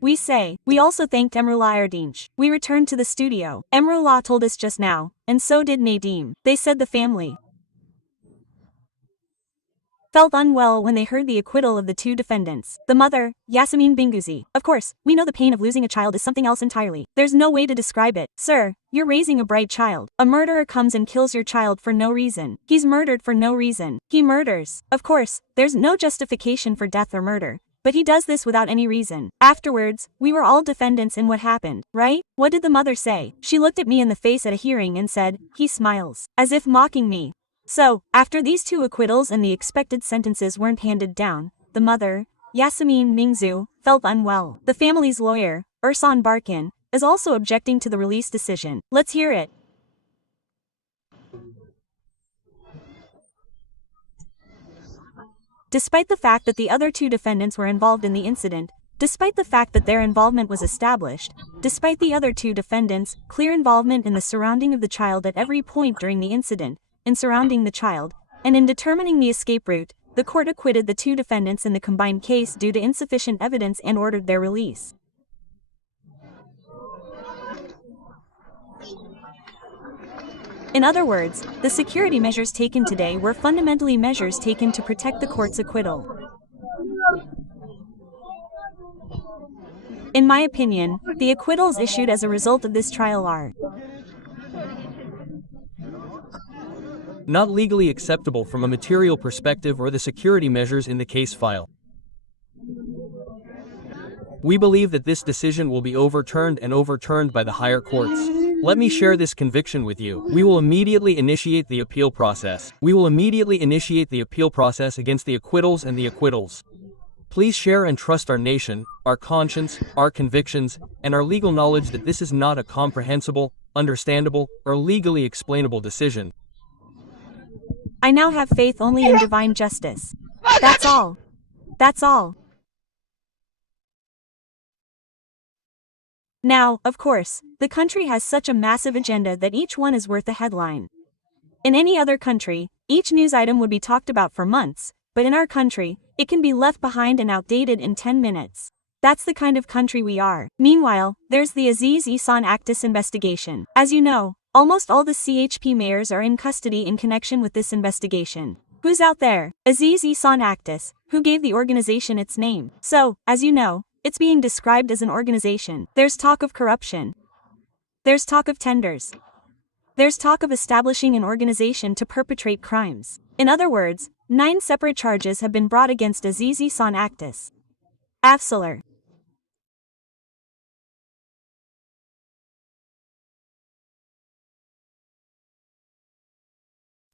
We say, we also thanked Emrullah Erdinç. We returned to the studio. Emrullah told us just now, and so did Nadim. They said the family felt unwell when they heard the acquittal of the two defendants. The mother, Yasemin Minguzzi. Of course, we know the pain of losing a child is something else entirely. There's no way to describe it. Sir, you're raising a bright child. A murderer comes and kills your child for no reason. He's murdered for no reason. He murders. Of course, there's no justification for death or murder. But he does this without any reason. Afterwards, we were all defendants in what happened, right? What did the mother say? She looked at me in the face at a hearing and said, he smiles. As if mocking me. So, after these two acquittals and the expected sentences weren't handed down, the mother, Yasemin Minguzzi, felt unwell. The family's lawyer, Ersan Barkin, is also objecting to the release decision. Let's hear it. Despite the fact that the other two defendants were involved in the incident, despite the fact that their involvement was established, despite the other two defendants' clear involvement in the surrounding of the child at every point during the incident, in surrounding the child, and in determining the escape route, the court acquitted the two defendants in the combined case due to insufficient evidence and ordered their release. In other words, the security measures taken today were fundamentally measures taken to protect the court's acquittal. In my opinion, the acquittals issued as a result of this trial are not legally acceptable from a material perspective or the security measures in the case file. We believe that this decision will be overturned and overturned by the higher courts. Let me share this conviction with you. We will immediately initiate the appeal process. We will immediately initiate the appeal process against the acquittals and the acquittals. Please share and trust our nation, our conscience, our convictions, and our legal knowledge that this is not a comprehensible, understandable, or legally explainable decision. I now have faith only in divine justice. That's all. That's all. Now, of course, the country has such a massive agenda that each one is worth a headline. In any other country, each news item would be talked about for months, but in our country, it can be left behind and outdated in 10 minutes. That's the kind of country we are. Meanwhile, there's the Aziz Ihsan Aktas investigation. As you know, almost all the CHP mayors are in custody in connection with this investigation. Who's out there? Aziz Ihsan Aktas, who gave the organization its name. So, as you know, it's being described as an organization. There's talk of corruption. There's talk of tenders. There's talk of establishing an organization to perpetrate crimes. In other words, 9 separate charges have been brought against Aziz Ihsan Aktas. Afsalar.